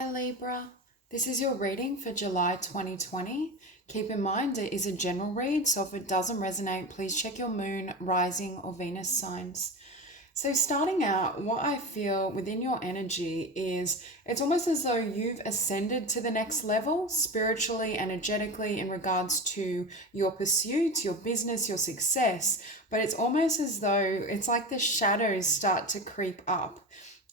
Hi Libra, this is your reading for July 2020. Keep in mind it is a general read, so if it doesn't resonate, please check your moon, rising, or Venus signs. So, starting out, what I feel within your energy is it's almost as though you've ascended to the next level spiritually, energetically, in regards to your pursuits, your business, your success. But it's almost as though it's like the shadows start to creep up.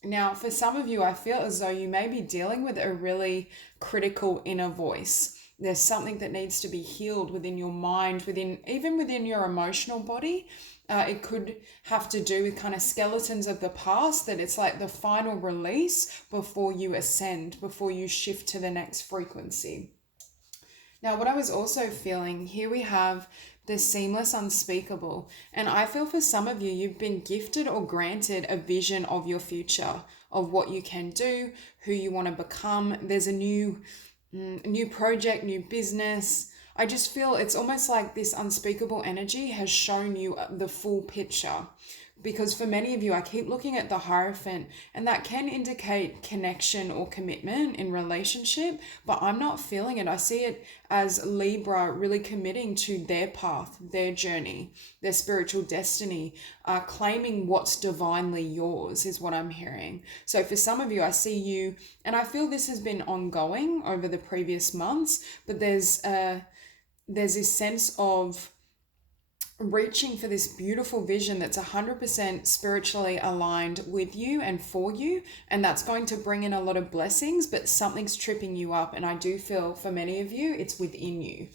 Now, for some of you, I feel as though you may be dealing with a really critical inner voice. There's something that needs to be healed within your mind, even within your emotional body. It could have to do with kind of skeletons of the past, that it's like the final release before you ascend, before you shift to the next frequency. Now, what I was also feeling, here we have the seamless unspeakable. And I feel for some of you, you've been gifted or granted a vision of your future, of what you can do, who you want to become. There's a new project, new business. I just feel it's almost like this unspeakable energy has shown you the full picture. Because for many of you, I keep looking at the Hierophant, and that can indicate connection or commitment in relationship, but I'm not feeling it. I see it as Libra really committing to their path, their journey, their spiritual destiny, claiming what's divinely yours is what I'm hearing. So for some of you, I see you, and I feel this has been ongoing over the previous months, but there's this sense of reaching for this beautiful vision that's 100% spiritually aligned with you and for you, and that's going to bring in a lot of blessings, but something's tripping you up, and I do feel for many of you it's within you.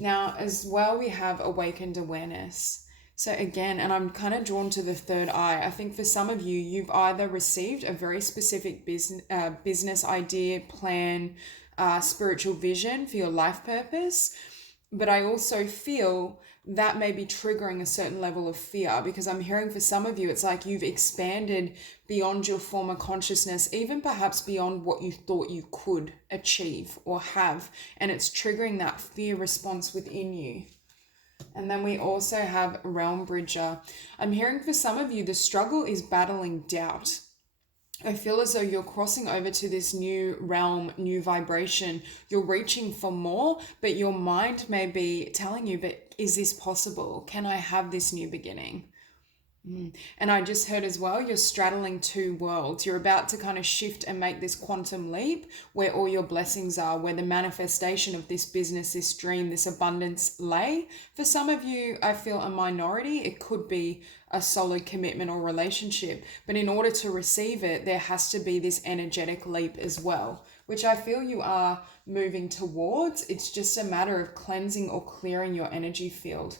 Now as well, we have awakened awareness. So again, and I'm kind of drawn to the third eye. I think for some of you, you've either received a very specific business idea, plan, spiritual vision for your life purpose, but I also feel that may be triggering a certain level of fear, because I'm hearing for some of you, it's like you've expanded beyond your former consciousness, even perhaps beyond what you thought you could achieve or have, and it's triggering that fear response within you. And then we also have Realm Bridger. I'm hearing for some of you, the struggle is battling doubt. I feel as though you're crossing over to this new realm, new vibration. You're reaching for more, but your mind may be telling you, but is this possible? Can I have this new beginning? And I just heard as well, you're straddling two worlds. You're about to kind of shift and make this quantum leap where all your blessings are, where the manifestation of this business, this dream, this abundance lay. For some of you, I feel a minority. It could be a solid commitment or relationship. But in order to receive it, there has to be this energetic leap as well, which I feel you are moving towards. It's just a matter of cleansing or clearing your energy field.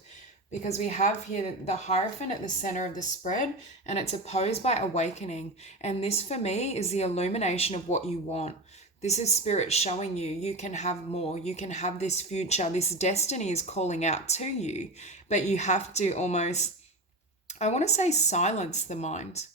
Because we have here the Hierophant at the center of the spread, and it's opposed by awakening. And this for me is the illumination of what you want. This is spirit showing you, you can have more, you can have this future, this destiny is calling out to you, but you have to almost, I want to say, silence the mind.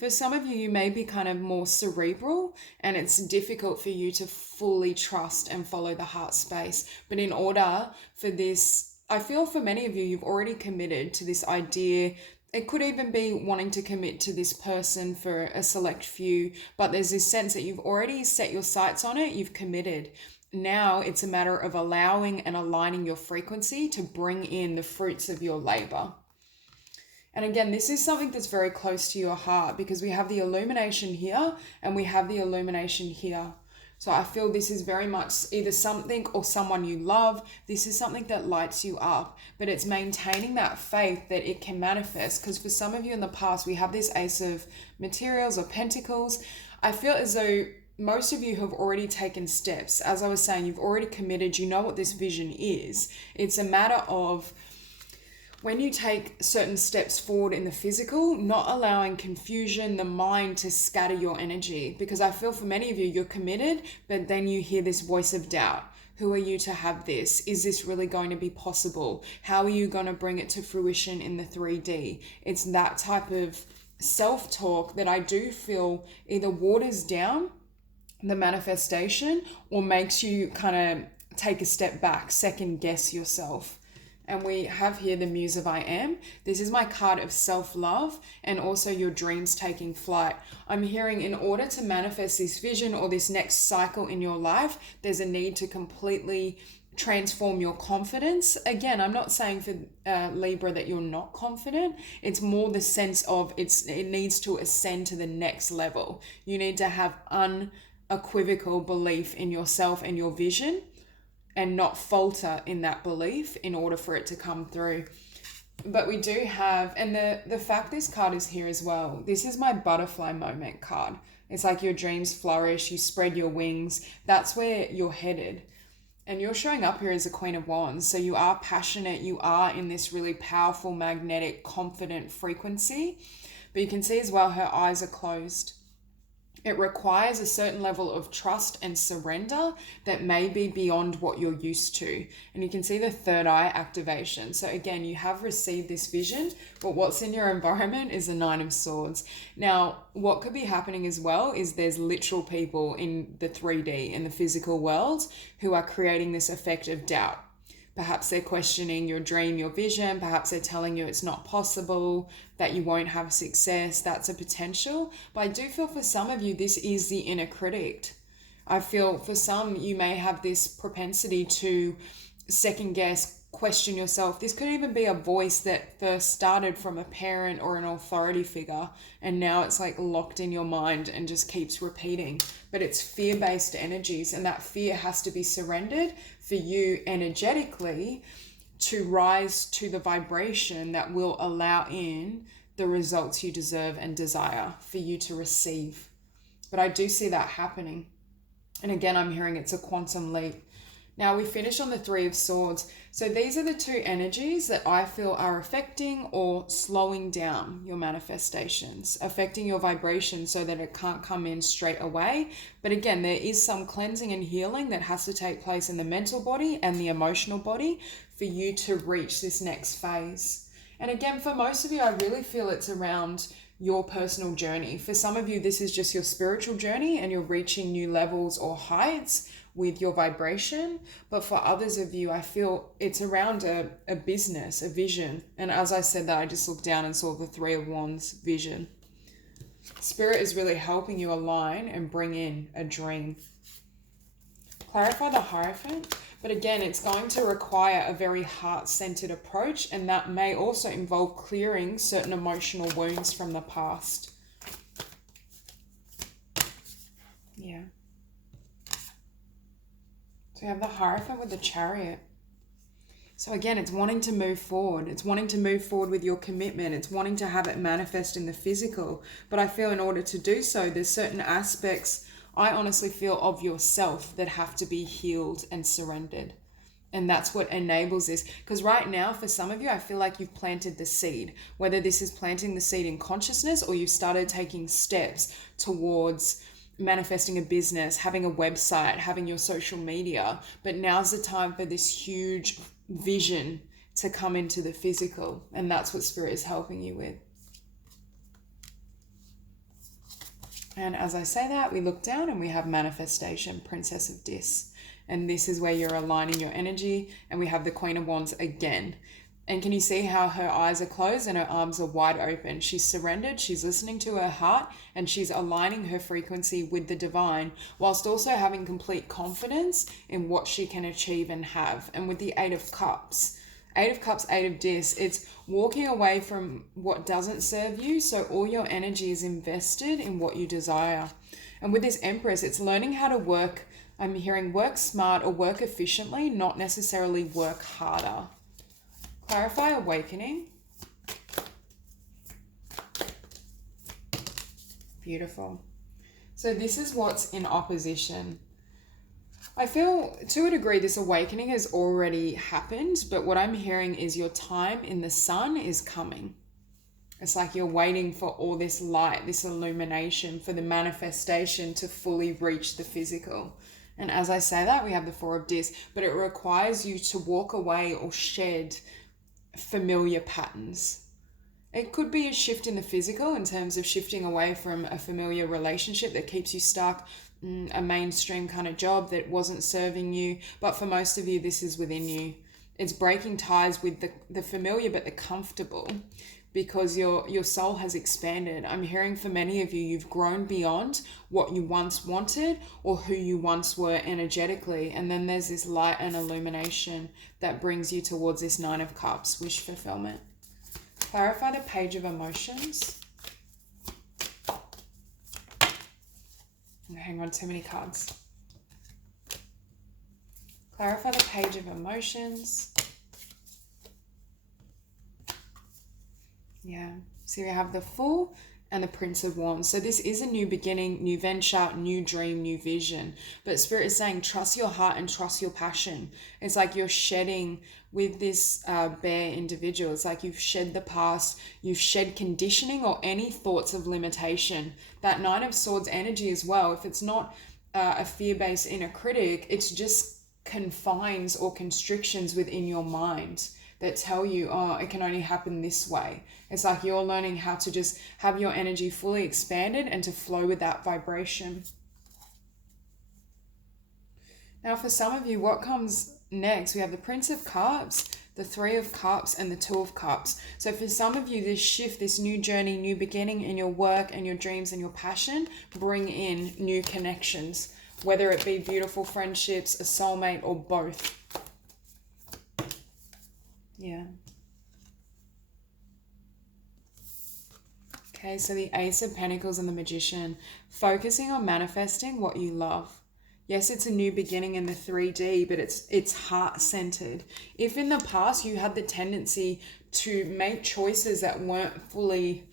For some of you, you may be kind of more cerebral, and it's difficult for you to fully trust and follow the heart space. But in order for this, I feel for many of you, you've already committed to this idea. It could even be wanting to commit to this person for a select few, but there's this sense that you've already set your sights on it, you've committed. Now it's a matter of allowing and aligning your frequency to bring in the fruits of your labor. And again, this is something that's very close to your heart, because we have the illumination here and we have the illumination here. So I feel this is very much either something or someone you love. This is something that lights you up, but it's maintaining that faith that it can manifest. Because for some of you in the past, we have this Ace of Materials or Pentacles. I feel as though most of you have already taken steps. As I was saying, you've already committed. You know what this vision is. It's a matter of, when you take certain steps forward in the physical, not allowing confusion, the mind to scatter your energy. Because I feel for many of you, you're committed, but then you hear this voice of doubt. Who are you to have this? Is this really going to be possible? How are you going to bring it to fruition in the 3D? It's that type of self-talk that I do feel either waters down the manifestation or makes you kind of take a step back, second guess yourself. And we have here the Muse of I Am. This is my card of self-love and also your dreams taking flight. I'm hearing in order to manifest this vision or this next cycle in your life, there's a need to completely transform your confidence. Again, I'm not saying for Libra that you're not confident. It's more the sense of it needs to ascend to the next level. You need to have unequivocal belief in yourself and your vision and not falter in that belief in order for it to come through. But we do have, and the fact this card is here as well, this is my butterfly moment card. It's like your dreams flourish, you spread your wings. That's where you're headed. And you're showing up here as a Queen of Wands. So you are passionate, you are in this really powerful, magnetic, confident frequency. But you can see as well her eyes are closed. It requires a certain level of trust and surrender that may be beyond what you're used to. And you can see the third eye activation. So again, you have received this vision, but what's in your environment is the Nine of Swords. Now, what could be happening as well is there's literal people in the 3D, in the physical world, who are creating this effect of doubt. Perhaps they're questioning your dream, your vision. Perhaps they're telling you it's not possible, that you won't have success. That's a potential. But I do feel for some of you, this is the inner critic. I feel for some, you may have this propensity to second guess, question yourself. This could even be a voice that first started from a parent or an authority figure, and now it's like locked in your mind and just keeps repeating. But it's fear-based energies, and that fear has to be surrendered for you energetically to rise to the vibration that will allow in the results you deserve and desire for you to receive. But I do see that happening. And again, I'm hearing it's a quantum leap. Now we finish on the Three of Swords. So these are the two energies that I feel are affecting or slowing down your manifestations, affecting your vibration so that it can't come in straight away. But again, there is some cleansing and healing that has to take place in the mental body and the emotional body for you to reach this next phase. And again, for most of you, I really feel it's around your personal journey. For some of you, this is just your spiritual journey and you're reaching new levels or heights with your vibration. But for others of you, I feel it's around a business, a vision. And as I said that, I just looked down and saw the Three of Wands vision. Spirit is really helping you align and bring in a dream. Clarify the Hierophant. But again, it's going to require a very heart-centered approach, and that may also involve clearing certain emotional wounds from the past. Yeah. So we have the Hierophant with the Chariot. So again, it's wanting to move forward. It's wanting to move forward with your commitment. It's wanting to have it manifest in the physical. But I feel in order to do so, there's certain aspects I honestly feel of yourself that have to be healed and surrendered. And that's what enables this. Because right now, for some of you, I feel like you've planted the seed. Whether this is planting the seed in consciousness or you've started taking steps towards manifesting a business, having a website, having your social media. But now's the time for this huge vision to come into the physical. And that's what Spirit is helping you with. And as I say that, we look down and we have Manifestation, Princess of Dis. And this is where you're aligning your energy. And we have the Queen of Wands again. And can you see how her eyes are closed and her arms are wide open? She's surrendered, she's listening to her heart, and she's aligning her frequency with the divine, whilst also having complete confidence in what she can achieve and have. And with the Eight of Cups, Eight of Cups, Eight of Dis, it's walking away from what doesn't serve you, so all your energy is invested in what you desire. And with this Empress, it's learning how to work, I'm hearing work smart or work efficiently, not necessarily work harder. Clarify Awakening. Beautiful. So this is what's in opposition. I feel to a degree this awakening has already happened, but what I'm hearing is your time in the sun is coming. It's like you're waiting for all this light, this illumination, for the manifestation to fully reach the physical. And as I say that, we have the Four of Dis, but it requires you to walk away or shed familiar patterns. It could be a shift in the physical in terms of shifting away from a familiar relationship that keeps you stuck, a mainstream kind of job that wasn't serving you. But for most of you, this is within you. it's breaking ties with the familiar but the comfortable, because your soul has expanded. I'm hearing for many of you, you've grown beyond what you once wanted or who you once were energetically. And then there's this light and illumination that brings you towards this Nine of Cups, wish fulfillment. Clarify the Page of Emotions. Hang on, too many cards. Clarify the Page of Emotions. Yeah, so we have the Fool and the Prince of Wands. So this is a new beginning, new venture, new dream, new vision. But Spirit is saying, trust your heart and trust your passion. It's like you're shedding with this bear individual. It's like you've shed the past, you've shed conditioning or any thoughts of limitation. That Nine of Swords energy as well, if it's not a fear-based inner critic, it's just confines or constrictions within your mind that tell you, oh, it can only happen this way. It's like you're learning how to just have your energy fully expanded and to flow with that vibration. Now, for some of you, what comes next? We have the Prince of Cups, the Three of Cups, and the Two of Cups. So for some of you, this shift, this new journey, new beginning in your work and your dreams and your passion, bring in new connections, whether it be beautiful friendships, a soulmate, or both. Yeah. Okay, so the Ace of Pentacles and the Magician, focusing on manifesting what you love. Yes, it's a new beginning in the 3D, but it's heart-centered. If in the past you had the tendency to make choices that weren't fully,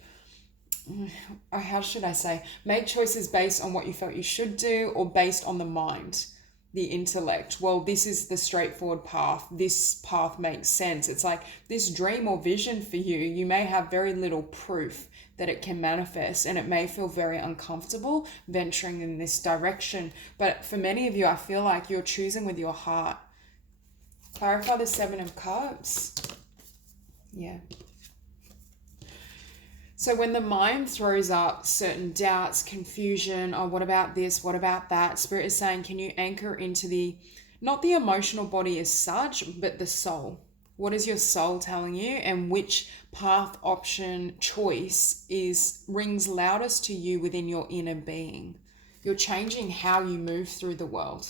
or how should I say, make choices based on what you felt you should do or based on the mind, the intellect. Well, this is the straightforward path. This path makes sense. It's like this dream or vision for you, you may have very little proof that it can manifest, and it may feel very uncomfortable venturing in this direction. But for many of you, I feel like you're choosing with your heart. Clarify the Seven of Cups. Yeah. So when the mind throws up certain doubts, confusion, oh, what about this? What about that? Spirit is saying, can you anchor into not the emotional body as such, but the soul? What is your soul telling you? And which path, option, choice rings loudest to you within your inner being? You're changing how you move through the world.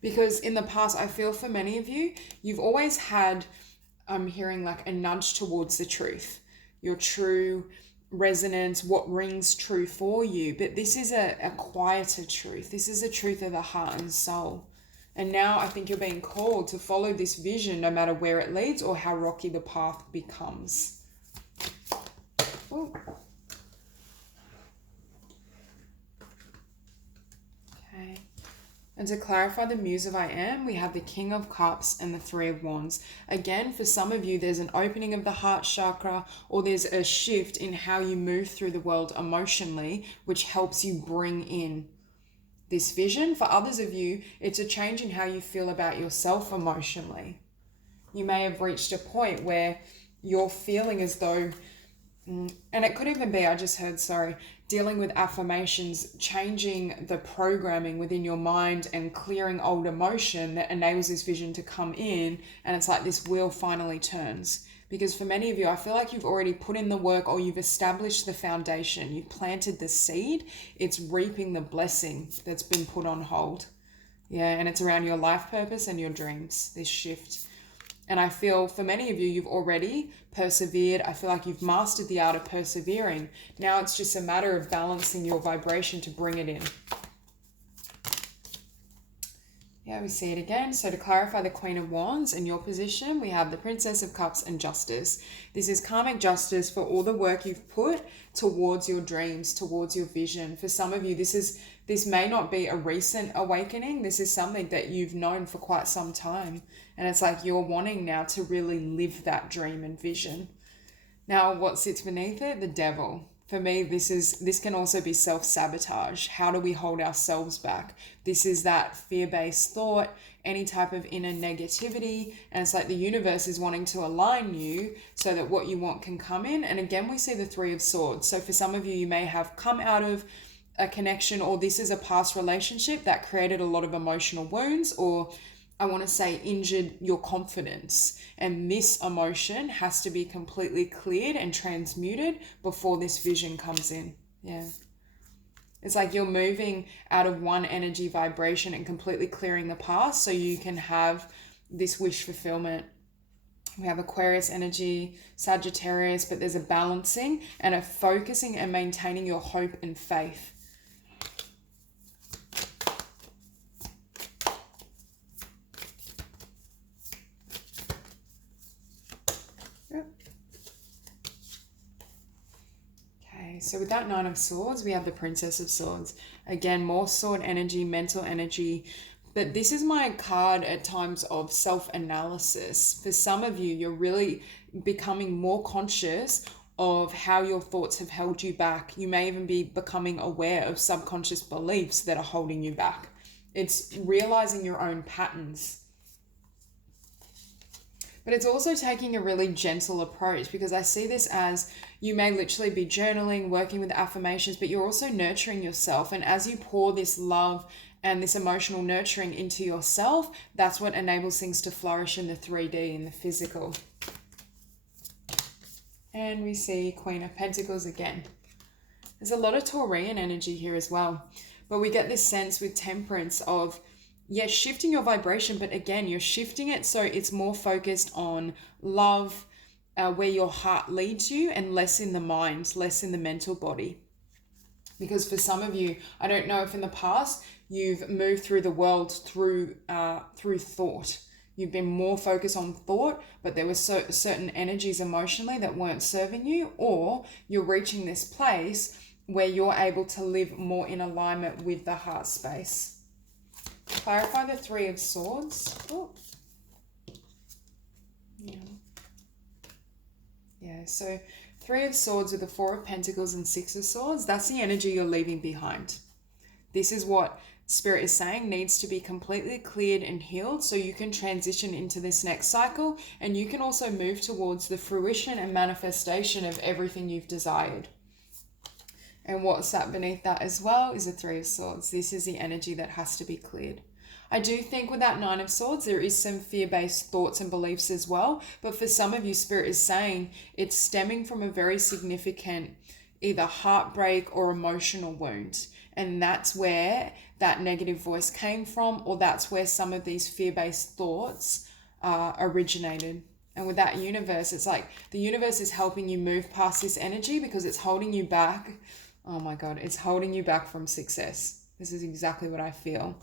Because in the past, I feel for many of you, you've always had, I'm hearing like a nudge towards the truth, your true resonance, what rings true for you. But this is a quieter truth. This is a truth of the heart and soul. And now I think you're being called to follow this vision no matter where it leads or how rocky the path becomes. Ooh. Okay. And to clarify the Muse of I Am, we have the King of Cups and the Three of Wands. Again, for some of you, there's an opening of the heart chakra, or there's a shift in how you move through the world emotionally, which helps you bring in this vision. For others of you, it's a change in how you feel about yourself emotionally. You may have reached a point where you're feeling as though, and it could even be, I just heard, dealing with affirmations, changing the programming within your mind and clearing old emotion that enables this vision to come in. And it's like this wheel finally turns. Because for many of you, I feel like you've already put in the work, or you've established the foundation. You've planted the seed. It's reaping the blessing that's been put on hold. Yeah, and it's around your life purpose and your dreams, this shift. And I feel for many of you, you've already persevered. I feel like you've mastered the art of persevering. Now it's just a matter of balancing your vibration to bring it in. Yeah, we see it again. So to clarify the Queen of Wands in your position, we have the Princess of Cups and Justice. This is karmic justice for all the work you've put towards your dreams, towards your vision. For some of you, this may not be a recent awakening. This is something that you've known for quite some time. And it's like you're wanting now to really live that dream and vision. Now, what sits beneath it? The Devil. For me, this can also be self-sabotage. How do we hold ourselves back? This is that fear-based thought, any type of inner negativity. And it's like the universe is wanting to align you so that what you want can come in. And again, we see the Three of Swords. So for some of you, you may have come out of a connection, or this is a past relationship that created a lot of emotional wounds, or I want to say, injured your confidence. And this emotion has to be completely cleared and transmuted before this vision comes in. Yeah. It's like you're moving out of one energy vibration and completely clearing the past so you can have this wish fulfillment. We have Aquarius energy, Sagittarius, but there's a balancing and a focusing and maintaining your hope and faith. So with that Nine of Swords, we have the Princess of Swords. Again, more sword energy, mental energy. But this is my card at times of self-analysis. For some of you, you're really becoming more conscious of how your thoughts have held you back. You may even be becoming aware of subconscious beliefs that are holding you back. It's realizing your own patterns. But it's also taking a really gentle approach, because I see this as you may literally be journaling, working with affirmations, but you're also nurturing yourself. And as you pour this love and this emotional nurturing into yourself, that's what enables things to flourish in the 3D, in the physical. And we see Queen of Pentacles again. There's a lot of Taurian energy here as well. But we get this sense with Temperance of, yes, shifting your vibration, but again, you're shifting it so it's more focused on love, where your heart leads you, and less in the mind, less in the mental body. Because for some of you, I don't know if in the past you've moved through the world through thought. You've been more focused on thought, but there were certain energies emotionally that weren't serving you, or you're reaching this place where you're able to live more in alignment with the heart space. Clarify the Three of Swords. Oh. Yeah, so Three of Swords with the Four of Pentacles and Six of Swords, that's the energy you're leaving behind. This is what Spirit is saying needs to be completely cleared and healed so you can transition into this next cycle, and you can also move towards the fruition and manifestation of everything you've desired. And what's sat beneath that as well is the Three of Swords. This is the energy that has to be cleared. I do think with that Nine of Swords, there is some fear-based thoughts and beliefs as well. But for some of you, Spirit is saying it's stemming from a very significant either heartbreak or emotional wound. And that's where that negative voice came from, or that's where some of these fear-based thoughts originated. And with that universe, it's like the universe is helping you move past this energy because it's holding you back. Oh my God, it's holding you back from success. This is exactly what I feel.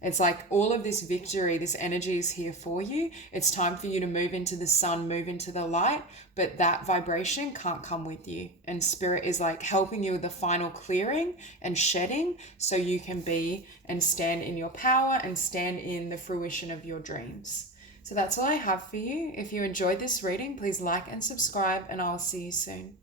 It's like all of this victory, this energy is here for you. It's time for you to move into the sun, move into the light, but that vibration can't come with you. And Spirit is like helping you with the final clearing and shedding so you can be and stand in your power and stand in the fruition of your dreams. So that's all I have for you. If you enjoyed this reading, please like and subscribe, and I'll see you soon.